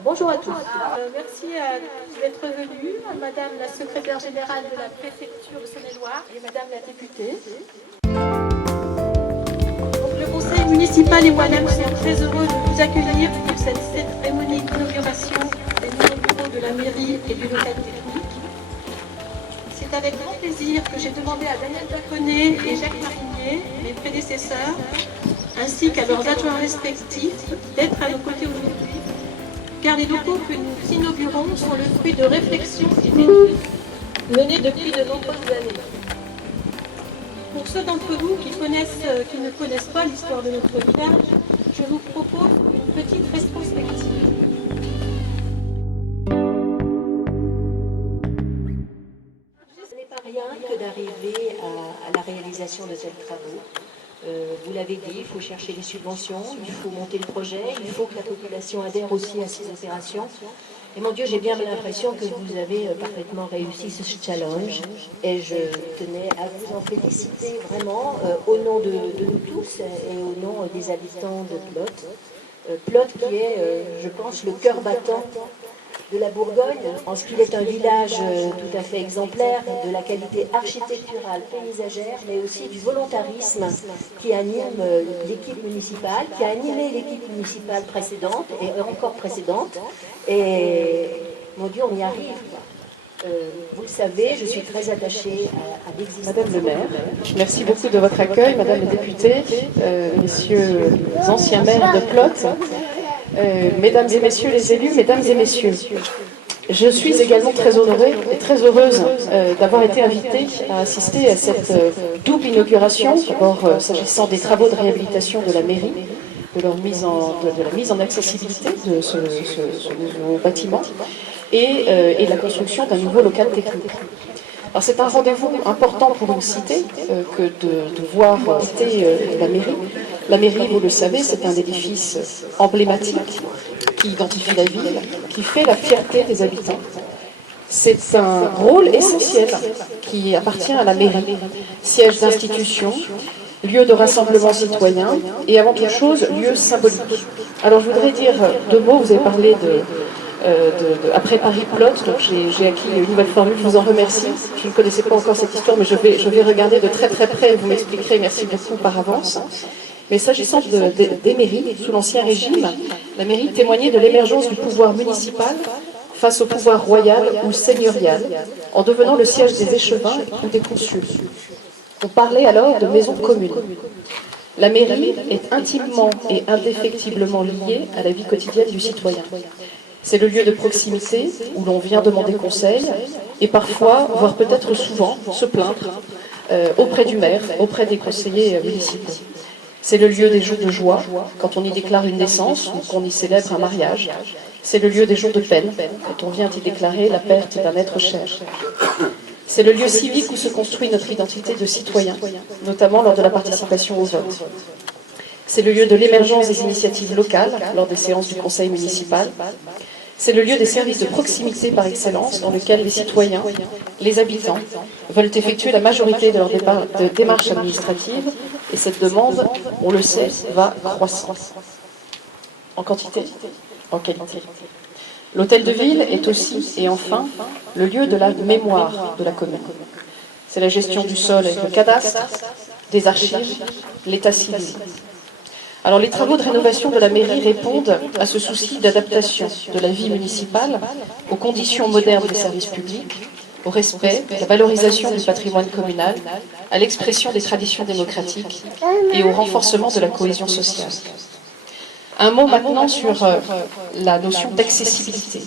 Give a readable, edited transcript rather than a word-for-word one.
Bonjour à tous. Merci d'être venue, Madame la secrétaire générale de la préfecture de Saône-et-Loire et Madame la députée. Donc, le conseil municipal et moi-même sommes très heureux de vous accueillir pour cette cérémonie d'inauguration des nouveaux bureaux de la mairie et du local technique. C'est avec grand plaisir que j'ai demandé à Daniel Daconnet et Jacques Marinier, mes prédécesseurs, ainsi qu'à leurs adjoints respectifs, d'être à nos côtés aujourd'hui, car les locaux que nous inaugurons sont le fruit de réflexions et d'études menées depuis de nombreuses années. Pour ceux d'entre vous qui ne connaissent pas l'histoire de notre village, je vous propose une petite rétrospective. Ce n'est pas rien que d'arriver à la réalisation de tels travaux. Vous l'avez dit, il faut chercher les subventions, il faut monter le projet, il faut que la population adhère aussi à ces opérations. Et mon Dieu, j'ai bien l'impression que vous avez parfaitement réussi ce challenge et je tenais à vous en féliciter vraiment au nom de nous tous et au nom des habitants de Plotte. Plotte qui est, je pense, le cœur battant de la Bourgogne, en ce qu'il est un village tout à fait exemplaire de la qualité architecturale, paysagère, mais aussi du volontarisme qui anime l'équipe municipale, qui a animé l'équipe municipale précédente et encore précédente. Et mon Dieu, on y arrive. Vous le savez, je suis très attachée à l'existence. Madame le maire, merci beaucoup de votre accueil, Madame la députée, messieurs les anciens maires de Plotte, mesdames et messieurs les élus, mesdames et messieurs. Je suis également très honorée et très heureuse d'avoir été invitée à assister à cette double inauguration, d'abord s'agissant des travaux de réhabilitation de la mairie, de la mise en accessibilité de ce nouveau bâtiment et de la construction d'un nouveau local technique. Alors c'est un rendez-vous important pour une cité que de voir visiter la mairie. La mairie, vous le savez, c'est un édifice emblématique qui identifie la ville, qui fait la fierté des habitants. C'est un rôle essentiel qui appartient à la mairie, siège d'institution, lieu de rassemblement citoyen et avant toute chose, lieu symbolique. Alors je voudrais dire deux mots, vous avez parlé après Paris-Plotte, donc j'ai acquis une nouvelle formule, je vous en remercie. Je ne connaissais pas encore cette histoire, mais je vais regarder de très très près, vous m'expliquerez, merci beaucoup par avance. Mais s'agissant des mairies, sous l'Ancien Régime, la mairie témoignait de l'émergence du pouvoir municipal face au pouvoir royal ou seigneurial, en devenant le siège des échevins ou des consuls. On parlait alors de maison commune. La mairie est intimement et indéfectiblement liée à la vie quotidienne du citoyen. C'est le lieu de proximité où l'on vient demander conseil et parfois, voire peut-être souvent, se plaindre auprès du maire, auprès des conseillers municipaux. C'est le lieu des jours de joie, quand on y déclare une naissance ou qu'on y célèbre un mariage. C'est le lieu des jours de peine, quand on vient y déclarer la perte d'un être cher. C'est le lieu civique où se construit notre identité de citoyen, notamment lors de la participation au vote. C'est le lieu de l'émergence des initiatives locales, lors des séances du conseil municipal. C'est le lieu des services de proximité par excellence, dans lequel les citoyens, les habitants, veulent effectuer la majorité de leurs démarches administratives, et cette demande, on le sait, va croissant. En quantité, en qualité. L'hôtel de ville est aussi, et enfin, le lieu de la mémoire de la commune. C'est la gestion du sol avec le cadastre, des archives, l'état civil. Alors les travaux de rénovation de la mairie répondent à ce souci d'adaptation de la vie municipale aux conditions modernes des services publics, au respect, à la valorisation du patrimoine communal, à l'expression des traditions démocratiques et au renforcement de la cohésion sociale. Un mot maintenant sur la notion d'accessibilité.